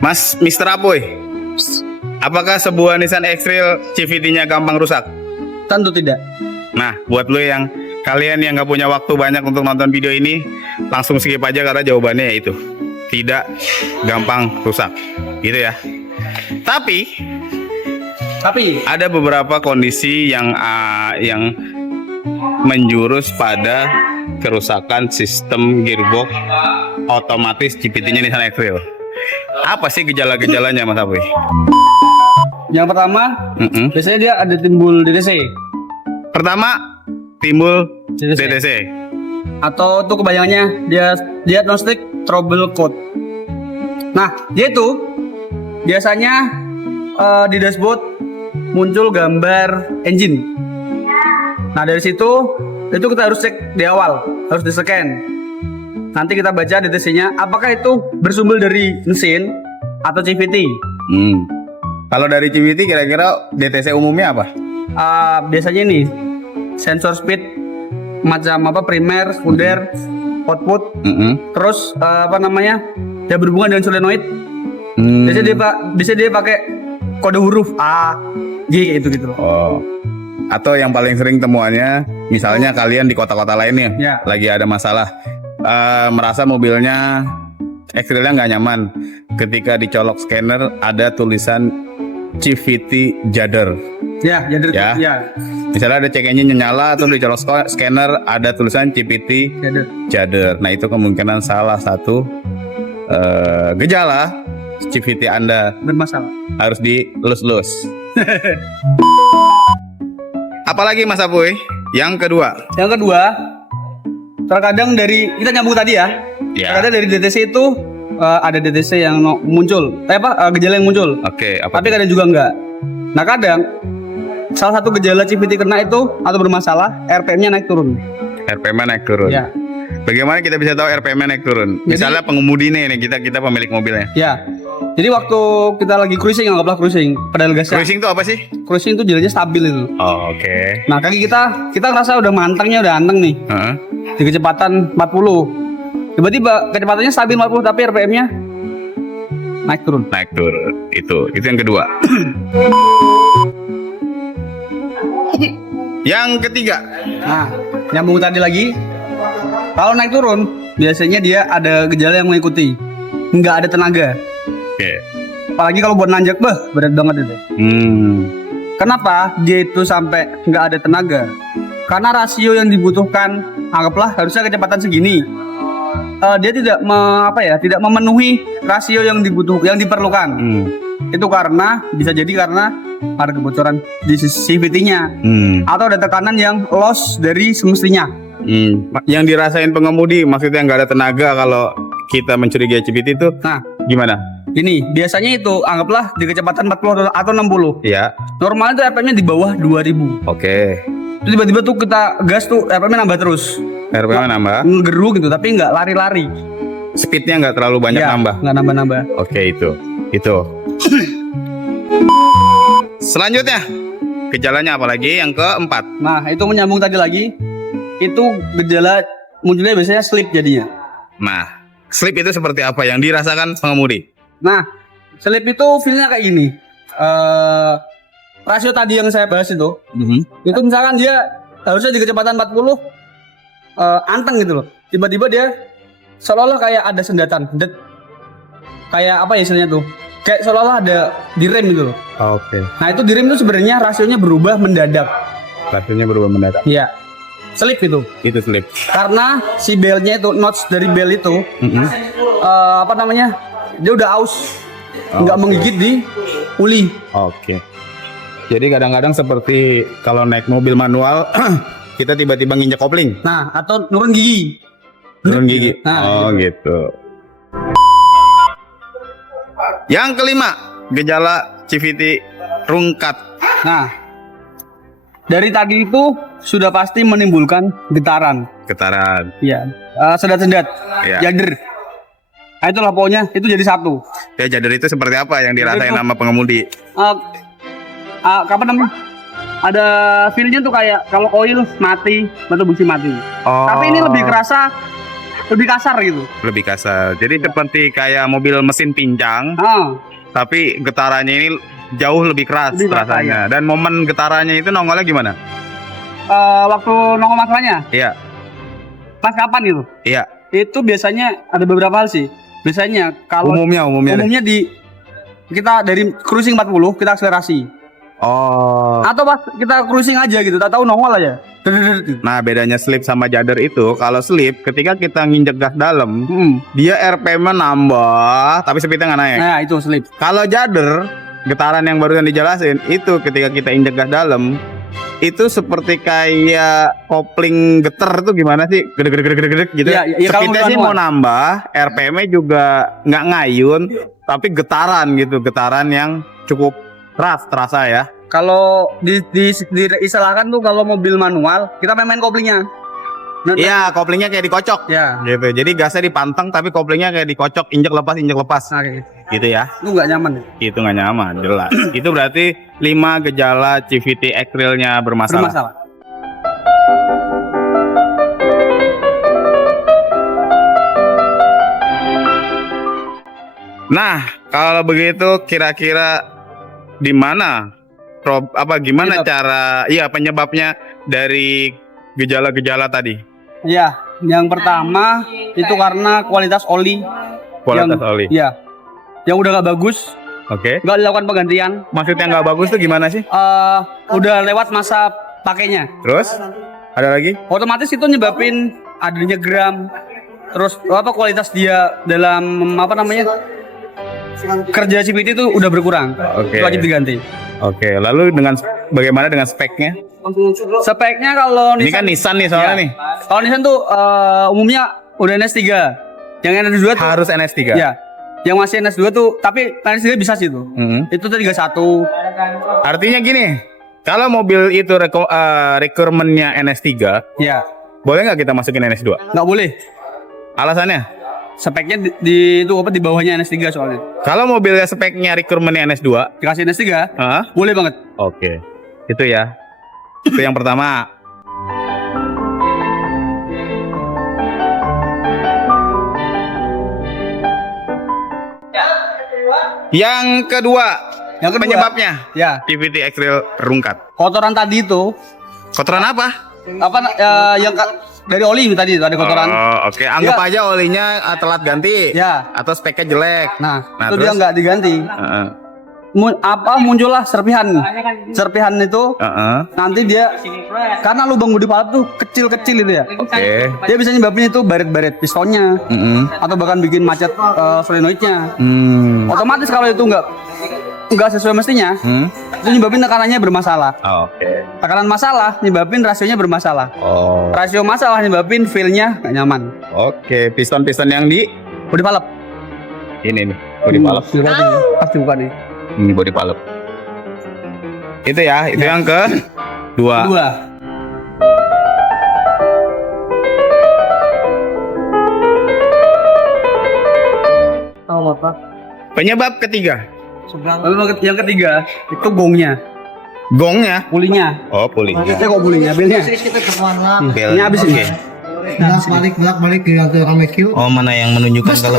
Mas Mr. Apoy, apakah sebuah Nissan X-Trail CVT-nya gampang rusak? Tentu tidak. Nah, buat lo yang kalian yang nggak punya waktu banyak untuk nonton video ini, langsung skip aja karena jawabannya yaitu tidak gampang rusak, gitu ya. Tapi ada beberapa kondisi yang menjurus pada kerusakan sistem gearbox otomatis CVT-nya Nissan X-Trail. Apa sih gejala-gejalanya, Mas Apoy? Yang pertama, biasanya dia ada timbul DTC. Pertama, timbul DTC. DTC. Atau tuh kebayangannya dia diagnostik trouble code. Nah, dia itu biasanya di dashboard muncul gambar engine. Nah, dari situ itu kita harus cek di awal, harus di-scan. Nanti kita baca DTC-nya apakah itu bersumber dari mesin atau CVT. Kalau dari CVT kira-kira DTC umumnya apa? Biasanya ini sensor speed macam apa, primer, sekunder, output, terus dia berhubungan dengan solenoid. Bisa dia pakai kode huruf A, G gitu. Oh. Atau yang paling sering temuannya, misalnya kalian di kota-kota lainnya lagi ada masalah, merasa mobilnya X-Trail-nya nggak nyaman. Ketika dicolok scanner ada tulisan CVT Jadder. Jadder. Misalnya ada cek engine nyala atau dicolok scanner ada tulisan CVT Jadder. Nah, itu kemungkinan salah satu gejala CVT Anda bermasalah. Harus dilus-lus. Apalagi Mas Apoy? Yang kedua, terkadang dari kita nyambung tadi ya. Terkadang dari DTC itu ada DTC yang muncul, gejala yang muncul. Tapi kadang juga enggak. Nah, kadang salah satu gejala CVT kena itu atau bermasalah, RPM-nya naik turun. RPM-nya naik turun. Ya. Bagaimana kita bisa tahu RPM-nya naik turun? Misalnya pengemudi nih, kita pemilik mobilnya. Ya. Jadi waktu kita lagi cruising, anggaplah cruising, pedal gasnya. Cruising itu apa sih? Cruising itu jalannya stabil itu. Oh, oke. Nah, kaki kita ngerasa udah anteng nih. Di kecepatan 40. Tiba-tiba kecepatannya stabil 40 tapi RPM-nya naik turun. Itu yang kedua. Yang ketiga. Nah, nyambung tadi lagi. Kalau naik turun, biasanya dia ada gejala yang mengikuti. Nggak ada tenaga. Apalagi kalau buat nanjak, berat banget itu. Kenapa dia itu sampai nggak ada tenaga? Karena rasio yang dibutuhkan, anggaplah harusnya kecepatan segini. Dia tidak memenuhi rasio yang diperlukan. Itu bisa jadi karena ada kebocoran di CVT-nya atau ada tekanan yang loss dari semestinya. Yang dirasain pengemudi maksudnya nggak ada tenaga kalau kita mencurigai CVT itu. Nah, gimana? Ini biasanya itu anggaplah di kecepatan 40 atau 60. Iya. Normal itu RPM-nya di bawah 2000. Oke. Terus tiba-tiba tuh kita gas tuh RPM-nya nambah terus. RPM-nya nambah. Ngegeru gitu tapi nggak lari-lari. Speed-nya nggak terlalu banyak nambah. Nggak nambah-nambah. Oke, itu. Selanjutnya gejalanya apalagi yang keempat? Nah, itu menyambung tadi lagi. Itu gejala munculnya biasanya slip jadinya. Nah, slip itu seperti apa yang dirasakan pengemudi? Nah, slip itu feel-nya kayak gini. Rasio tadi yang saya bahas itu misalkan dia harusnya di kecepatan 40 anteng gitu loh. Tiba-tiba dia seolah-olah kayak ada sendatan. Kayak apa ya istilahnya tuh? Kayak seolah-olah ada direm gitu loh. Oke. Nah, itu direm itu sebenarnya rasionya berubah mendadak. Iya. Slip itu. Itu slip. Karena si belnya itu, notch dari bel itu dia udah aus, nggak menggigit di uli. Oke. Jadi kadang-kadang seperti kalau naik mobil manual kita tiba-tiba nginjek kopling. Nah, atau nurun gigi. Nah, gitu. Yang kelima, gejala CVT rungkat. Nah, dari tadi itu sudah pasti menimbulkan getaran. Iya. Sendat-sendat. Jadder. Nah, itulah pokoknya itu jadi satu. Ya, jadder itu seperti apa yang dirasain sama pengemudi? Ada feel-nya tuh kayak kalau oil mati, batu busi mati. Tapi ini lebih kerasa lebih kasar gitu. Lebih kasar. Jadi seperti kayak mobil mesin pincang, tapi getarannya ini jauh lebih keras rasanya. Dan momen getarannya itu nongolnya gimana? Waktu nongol masalahnya? Iya. Pas kapan gitu? Iya. Itu biasanya ada beberapa hal sih. Biasanya kalau umumnya di kita dari cruising 40 kita akselerasi. Oh. Atau pas kita cruising aja gitu, tak tahu nongol aja. Nah, bedanya slip sama jadder itu, kalau slip ketika kita nginjek gas dalam, dia RPM-nya nambah, tapi speednya nggak naik. Nah, itu slip. Kalau jadder, getaran yang barusan dijelasin, itu ketika kita injek gas dalam, itu seperti kayak kopling getar tuh gimana sih? Gede gitu. Ya, speednya sih mau nambah, RPM-nya juga nggak ngayun, tapi getaran gitu, getaran yang cukup keras terasa ya. Kalau diistilahkan tuh kalau mobil manual kita main-main koplingnya. Iya, koplingnya kayak dikocok. Ya. Gitu. Jadi gasnya dipanteng tapi koplingnya kayak dikocok, injek lepas. Nah, kayak gitu ya. Itu nggak nyaman. Itu nggak nyaman, jelas. Itu berarti 5 gejala CVT X-Trail-nya bermasalah. Nah, kalau begitu kira-kira di mana gimana cara penyebabnya dari gejala-gejala tadi? Iya, yang pertama itu karena kualitas oli. Oli. Iya. Yang udah gak bagus. Oke. Nggak dilakukan penggantian. Maksudnya nggak bagus tuh gimana sih? Udah lewat masa pakainya. Terus ada lagi? Otomatis itu nyebabin adanya gram. Terus kualitas dia dalam kerja CVT itu udah berkurang. Oke. Wajib diganti. Oke, lalu bagaimana dengan speknya? Speknya kalau ini kan Nissan nih soalnya nih. Kalau Nissan tuh umumnya udah NS3. Yang NS2 tuh harus NS3. Ya. Yang masih NS2 tuh, tapi NS3 bisa sih tuh. Itu tuh 31. Artinya gini, kalau mobil itu requirement-nya NS3, ya. Boleh nggak kita masukin NS2? Nggak boleh. Alasannya? Speknya di bawahnya NS3 soalnya. Kalau mobilnya speknya requirement-nya NS2, dikasih NS3, boleh banget. Oke. Itu ya. Itu yang pertama. Yang kedua penyebabnya ya CVT X-Trail rungkat. Kotoran tadi itu. Kotoran apa? Yang dari oli tadi itu ada kotoran. Oke. Anggap aja olinya telat ganti. Ya. Atau speknya jelek. Nah itu terus? Dia nggak diganti. Muncullah serpihan. Serpihan itu nanti dia karena lubang bodi palap tuh kecil-kecil itu ya. Oke. Dia bisa nyebabin itu baret-baret pistonnya atau bahkan bikin macet solenoidnya. Otomatis kalau itu nggak sesuai mestinya, itu nyebabin tekanannya bermasalah. Oke. Tekanan masalah nyebabin rasionya bermasalah. Rasio masalah nyebabin feel-nya nggak nyaman. Oke. Piston-piston yang di bodi palap. Ini nih, bodi palap. Pasti bukan nih. Ini bodi palep. Itu ya, itu yang kedua. Penyebab ketiga. Yang ketiga itu gongnya. Gongnya? Pulinya. Oh, pulinya. Kok pulinya? Belnya. Belnya habis ini. Balik ke RMQ. Oh, mana yang menunjukkan kalau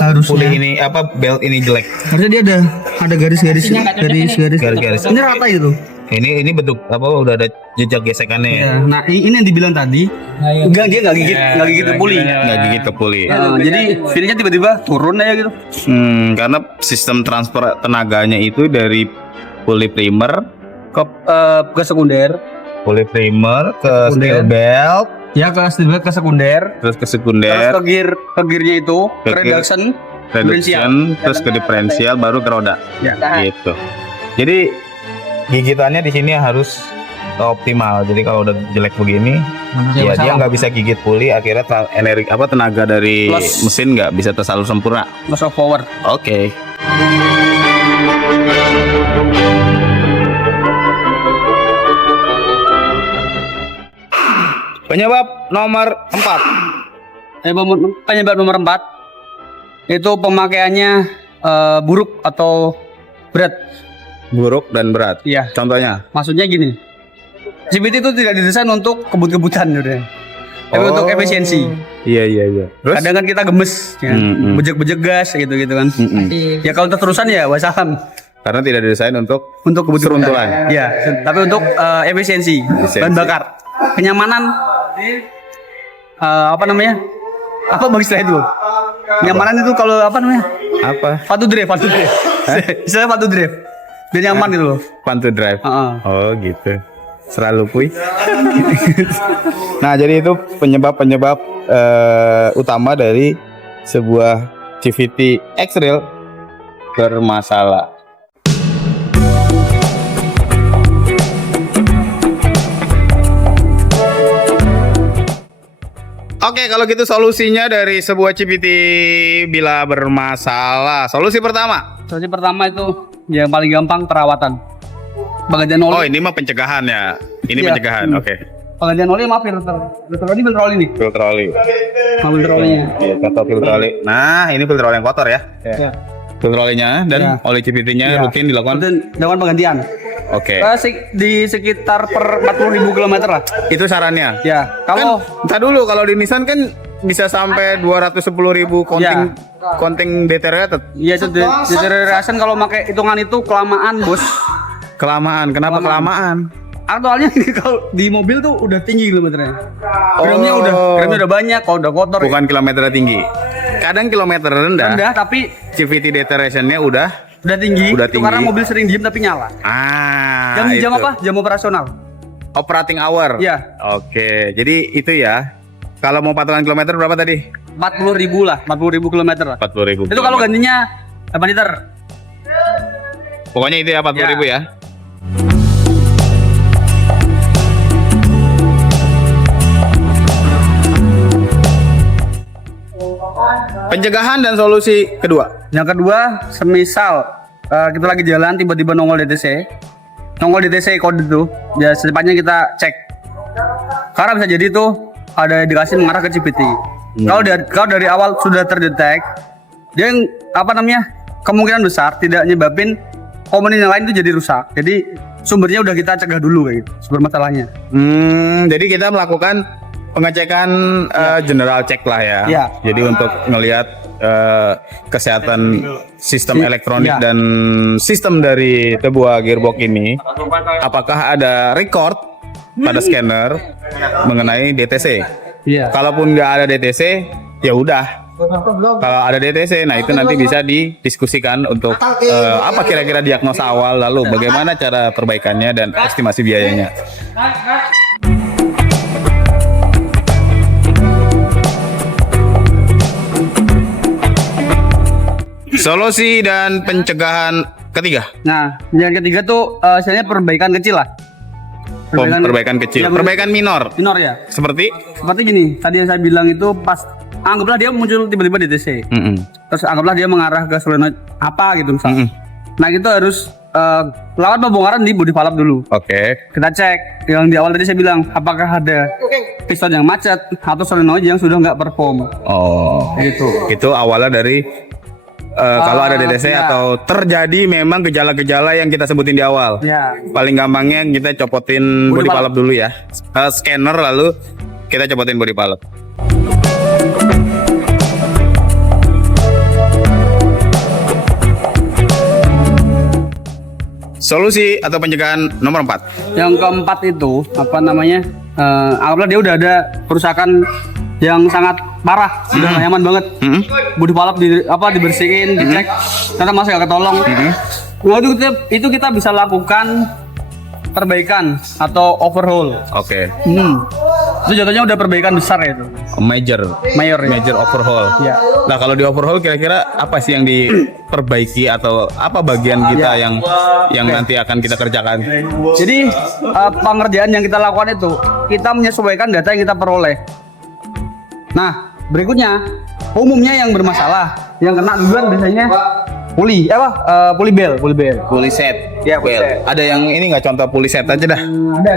harus pulih ini belt ini jelek. Harusnya dia ada garis-garis. Ini rata itu. Ini bentuk udah ada jejak gesekannya ya. Nah, ini yang dibilang tadi. Enggak, dia enggak gigit ke puli. Enggak gigit ke puli. Jadi feel-nya tiba-tiba turun aja gitu. Karena sistem transfer tenaganya itu dari puli primer ke sekunder. Puli primer ke steel belt. Ya ke steel belt ke sekunder. Terus ke sekunder. Terus ke gearnya itu ke reduction, terus ke diferensial baru ke roda. Ya. Gitu. Jadi gigitannya di sini harus optimal. Jadi kalau udah jelek begini, ya dia nggak bisa gigit puli. Akhirnya tenaga dari mesin nggak bisa tersalur sempurna. Loss of power. Oke. Penyebab nomor 4. Penyebab nomor 4 itu pemakaiannya buruk atau berat. Buruk dan berat. Iya. Contohnya? Maksudnya gini. CVT itu tidak didesain untuk kebut-kebutan udah. Tapi untuk efisiensi. Iya. Terus? Kadang kan kita gemes, ya. Bejek-bejek gas gitu-gitu kan. Ya kalau terus-terusan ya wassalam. Karena tidak didesain untuk Kebutuhan. seruntulan. Ya, tapi untuk efisiensi, bahan bakar, kenyamanan, apa namanya? Apa bagi istilah itu? Kenyamanan itu kalau apa namanya? Apa? Fun to drive. Istilah fun to drive. Biar nyaman gitu loh. Fun to drive. Oh gitu. Selalu puy. Nah jadi itu penyebab utama dari sebuah CVT X-Rail bermasalah. Oke, kalau gitu solusinya dari sebuah CVT bila bermasalah. Solusi pertama itu yang paling gampang perawatan. Penggantian oli. Oh, ini mah pencegahan ya. Ini Iya. pencegahan. Oke. Penggantian oli sama filter. Filter oli nih. Filter oli. Filter olinya. Iya, contoh filter oli. Nah, ini filter oli yang kotor ya. Ya. Filter olinya dan Iya. oli CVT-nya Iya. rutin dilakukan. Dilakukan penggantian. Oke. Di sekitar per 40.000 km lah. Itu sarannya. Ya, kalau Entar dulu kalau di Nissan kan bisa sampai 210.000 counting deteriorated. ya itu deterioration kalau pakai hitungan itu kelamaan, Bos. Kelamaan. Kenapa kelamaan? Aktualnya ini kalau di mobil tuh udah tinggi kilometernya. Remnya udah banyak, kalau udah kotor. Bukan kilometer tinggi. Kadang kilometer rendah. Tapi CVT deterioration-nya udah tinggi. Udah Itu tinggi. karena mobil sering diem tapi nyala. jam Jam apa? Jam operasional. Operating hour. Iya. Oke. Jadi itu ya. Kalau mau patokan kilometer berapa tadi? 40.000 lah, 40.000 km lah. 40.000. Itu kalau gantinya 8 liter. Pokoknya itu ya 40.000 ya. Pencegahan dan solusi kedua. Yang kedua, semisal kita lagi jalan tiba-tiba nongol DTC kode itu, ya secepatnya kita cek. Karena bisa jadi tuh ada indikasi mengarah ke CVT. Kalau dari awal sudah terdetek, dia yang kemungkinan besar tidak nyebabin komponen yang lain itu jadi rusak. Jadi sumbernya udah kita cegah dulu kayak gitu, sumber masalahnya. Jadi kita melakukan pengecekan general check lah ya. Ya. Jadi untuk ngelihat kesehatan sistem elektronik dan sistem dari sebuah gearbox ini, apakah ada record pada scanner mengenai DTC. Iya. Kalaupun nggak ada DTC, ya udah. Kalau ada DTC, nah itu nanti bisa didiskusikan untuk apa kira-kira diagnosa awal, lalu bagaimana cara perbaikannya dan estimasi biayanya. Solusi dan pencegahan ketiga. Nah, yang ketiga tuh istilahnya perbaikan kecil lah. Perbaikan kecil, Ya, perbaikan minor. minor ya. Seperti Gini, tadi yang saya bilang itu pas anggaplah dia muncul tiba-tiba di DTC. Terus anggaplah dia mengarah ke solenoid apa gitu misalnya. Nah, itu harus lawan pembongkaran di bodi valve dulu. Oke. Kita cek yang di awal tadi saya bilang apakah ada piston yang macet atau solenoid yang sudah nggak perform. Oh, Gitu. itu awalnya dari kalau ada DTC ya. atau terjadi memang gejala-gejala yang kita sebutin di awal. Ya. Paling gampangnya kita copotin Body body valve valve dulu ya. Scanner lalu kita copotin body valve. Solusi atau pencegahan nomor 4. Yang keempat itu anggaplah dia udah ada kerusakan yang sangat parah, sudah nggak nyaman banget. Bodi valve dibersihin, dicek, ternyata masih nggak ketolong. Nah, itu kita bisa lakukan perbaikan atau overhaul. Oke. Itu jatuhnya udah perbaikan besar ya itu. Mayor ya. Major overhaul. Iya. Nah, kalau di overhaul kira-kira apa sih yang diperbaiki atau apa bagian kita yang nanti akan kita kerjakan? Jadi pengerjaan yang kita lakukan itu kita menyesuaikan data yang kita peroleh. Nah, berikutnya umumnya yang bermasalah, yang kena duluan biasanya puli bel. Pulley set. Ya, pulley set. Ada yang ini nggak contoh pulley set aja dah. Ada.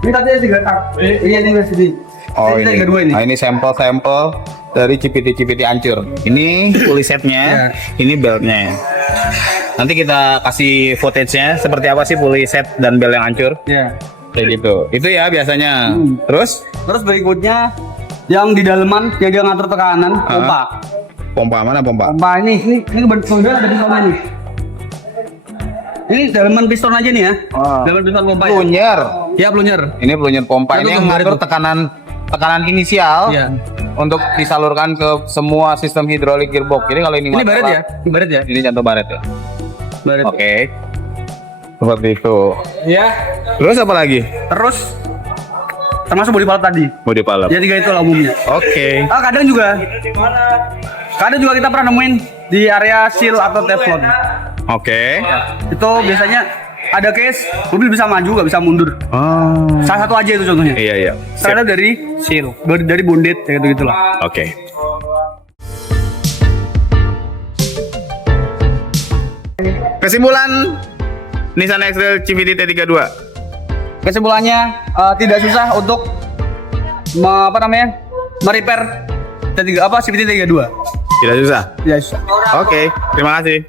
Ini tadi ada 3 tak. Iya, ini di sini. Oh, Ini ini. 32 ini. Nah, ini sampel-sampel dari CVT hancur. Ini pulley setnya, ini beltnya. Nanti kita kasih footage-nya seperti apa sih pulley set dan bel yang hancur. Ya. Kayak gitu. Itu ya biasanya. Terus berikutnya yang di daleman yang dia ngatur tekanan, pompa. Pompa mana pompa? Pompa ini sebenarnya ada pistonnya nih. Ini daleman piston aja nih ya. Daleman piston pompa. Plunyer. Ya, plunyer. Ini plunyer pompa. Ini yang ngatur tekanan inisial. Iya. Untuk disalurkan ke semua sistem hidrolik gearbox. Jadi kalau ini baret ya? Baret ya? Ini contoh baret ya. Baret. Oke. Seperti itu. Ya. Terus apa lagi? Terus termasuk body valve tadi. Body valve. Ya 3 itu lah umumnya. Oke. Kadang juga kita pernah nemuin di area seal atau teflon. Oke. Itu biasanya ada case mobil bisa maju nggak bisa mundur. Salah satu aja itu contohnya. Iya. Karena dari seal, dari bondet kayak gitu-gitulah. Oke. Kesimpulan Nissan X-Trail CVT T32. Kesimpulannya tidak susah untuk merepair CVT 32. Tidak susah. Tidak susah. Oke, terima kasih.